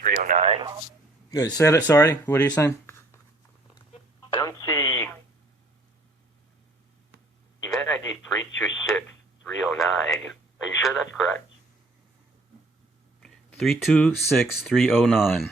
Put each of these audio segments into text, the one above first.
326-309. Good. Say it. Sorry. What are you saying? I don't see event ID 326-309. Are you sure that's correct? 326-309.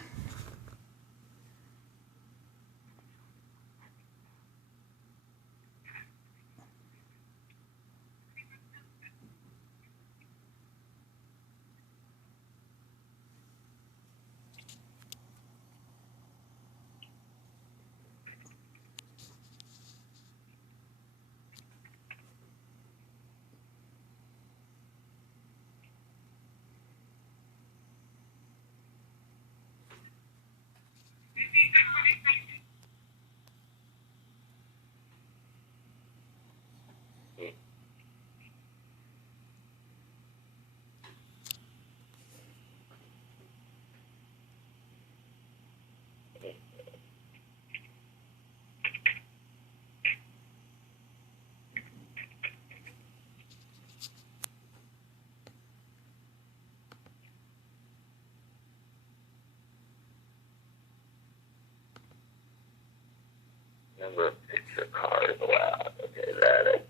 Number of picture cars allowed. Okay, that I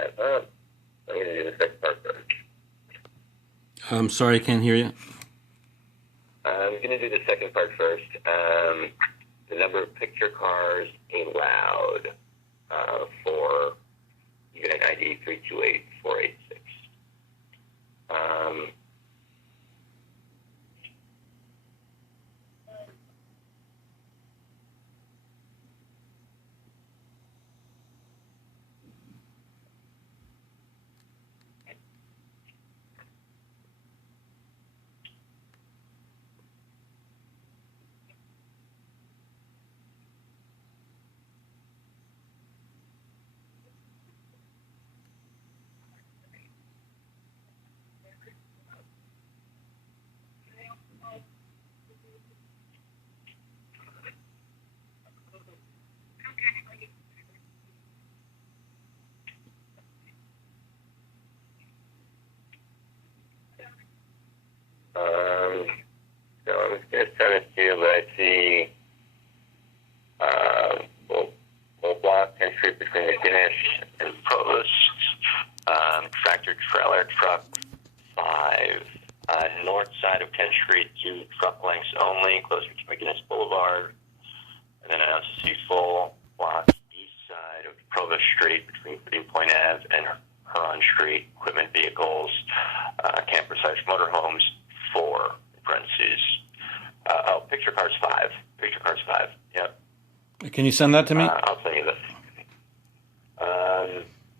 have up. I'm going to do the second part first. I'm sorry, I can't hear you. I'm going to do the second part first. The number of picture cars allowed for unit ID 328486. So I'm just going to send it to you, but I see little block entry between the Guinness and Provost, tractor trailer truck 5, north side of 10th Street, 2 truck lengths only, closer to McGinnis Boulevard. And then I also see full block east side of Provost Street between Point Ave and Huron Street, equipment vehicles, camper/motorhomes 4, in parentheses. Picture cars 5. Picture cars 5. Yep. Can you send that to me? I'll send you this.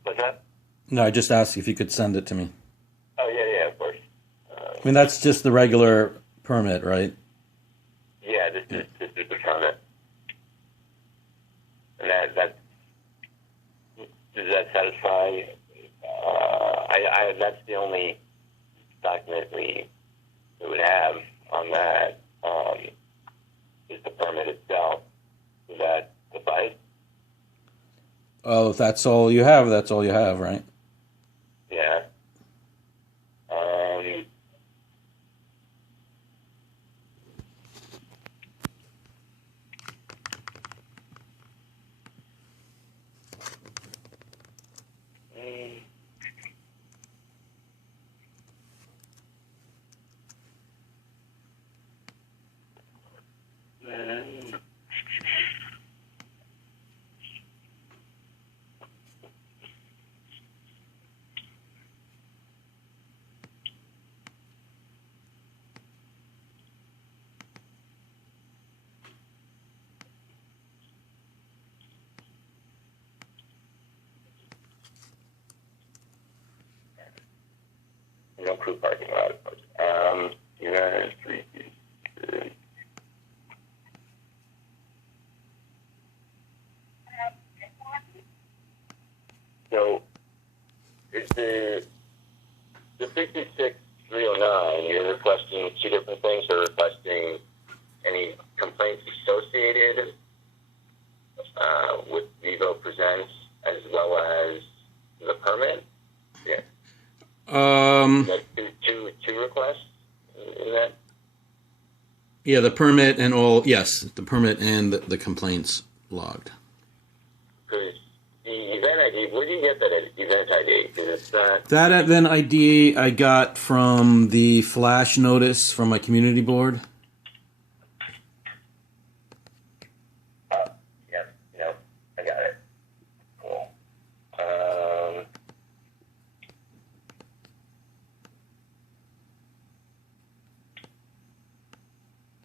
What's that? No, I just asked if you could send it to me. Oh, yeah, of course. I mean, that's just the regular permit, right? Yeah, this is the permit. And that does that satisfy? That's the only document we would have on that. Is the permit itself. Does that suffice? Oh, if that's all you have, that's all you have, right? Yeah. No crew parking lot, of course. Unit 3. So, it's the 326-309. You're requesting 2 different things. You're requesting any complaints associated with Vivo Presents, as well as the permit. Yeah. That's two requests in that. Yeah, the permit and all. Yes, the permit and the complaints logged. Because the event ID, where do you get that event ID? Because it's not. That event ID I got from the flash notice from my community board. Yeah, I got it. Cool.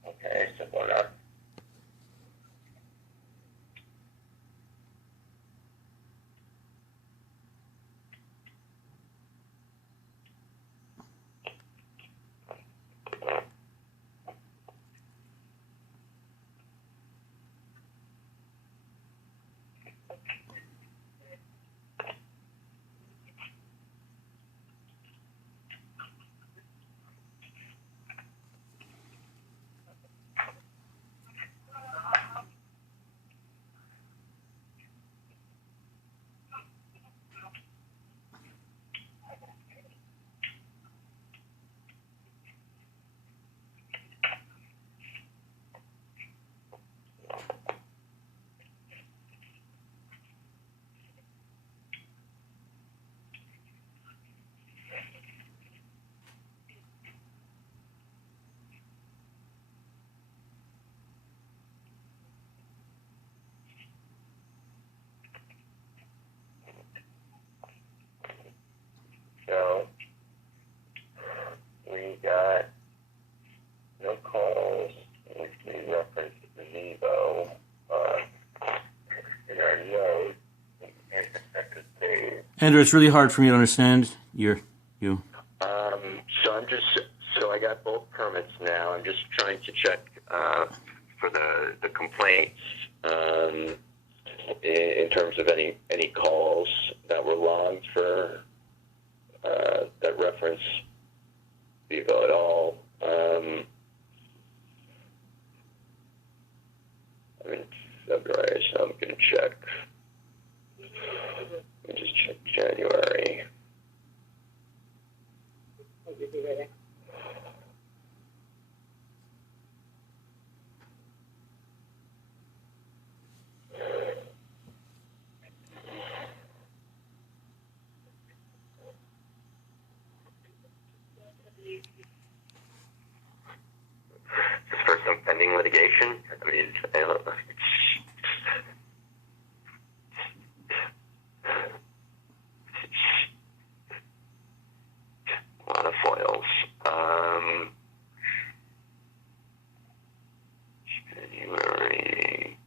Okay, simple enough. So we got no calls, which we referenced the Vivo in our notes. Andrew, it's really hard for me to understand you. So I got both permits now. I'm just trying to check for the complaints in terms of any calls that were logged for that reference Vivo at all. I'm in February, so I'm going to check. Let me just check January. Just for some pending litigation. I mean, I don't know. A lot of foils. January.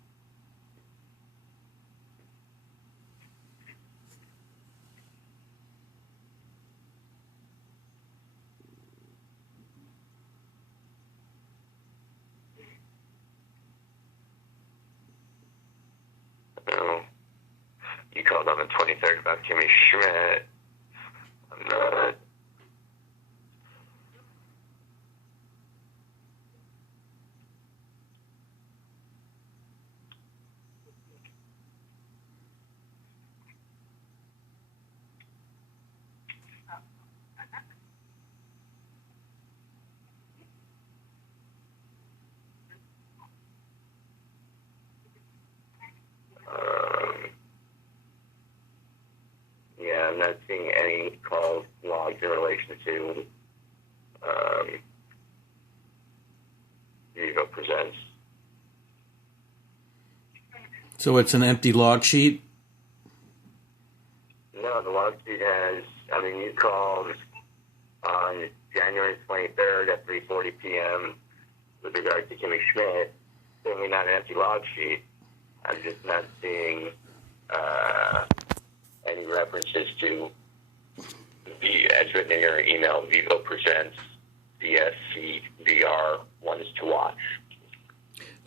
No. You called on the 23rd about Kimmy Schmidt. I'm not. Yeah, I'm not seeing any calls logged in relation to Vivo Presents. So it's an empty log sheet? No, the log sheet has, you called on January 23rd at 3:40 p.m. with regard to Kimmy Schmidt. Certainly not an empty log sheet. I'm just not seeing any references to, as written in your email, Vivo Presents DSCVR ones to watch.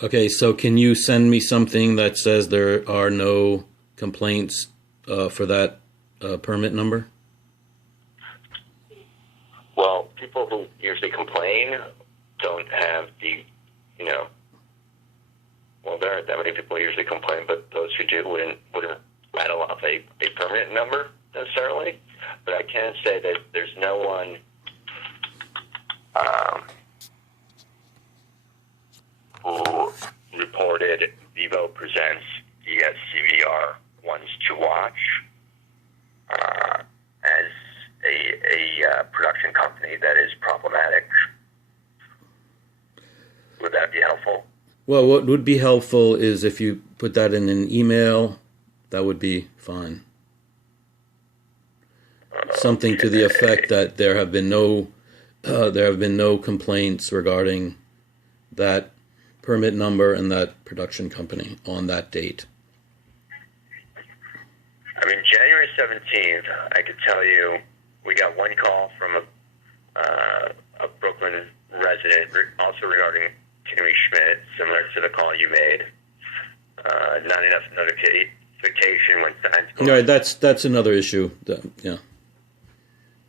Okay, so can you send me something that says there are no complaints for that permit number? Well, people who usually complain don't have the, there aren't that many people who usually complain, but those who do wouldn't rattle off a permanent number necessarily. But I can say that there's no one awarded Vivo Presents DSCVR Ones to Watch as a production company that is problematic. Would that be helpful? Well, what would be helpful is if you put that in an email. That would be fine. Something to the effect that there have been no complaints regarding that permit number and that production company on that date. I mean, January 17th, I could tell you we got one call from a Brooklyn resident, also regarding Timmy Schmidt, similar to the call you made. Not enough notification when signs go. Right, that's another issue. Yeah.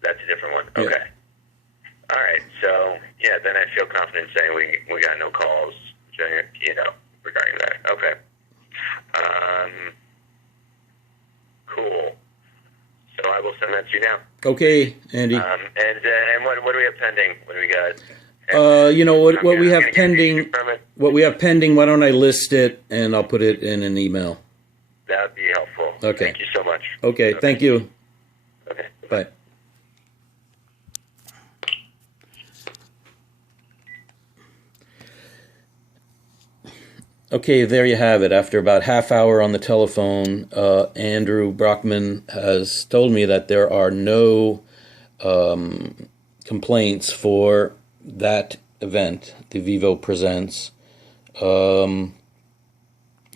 That's a different one. Yeah. Okay. All right. So yeah, then I feel confident saying we got no calls, regarding that. Okay. Cool. So I will send that to you now. Okay, Andy. And what do we have pending? What do we got? What we have pending. What we have pending. Why don't I list it and I'll put it in an email. That would be helpful. Okay. Thank you so much. Okay. Thank you. Okay. Bye. Okay, there you have it. After about half hour on the telephone, Andrew Brockman has told me that there are no complaints for that event, the Vivo Presents.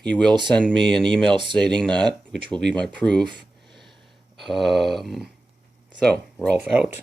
He will send me an email stating that, which will be my proof. So, Rolf out.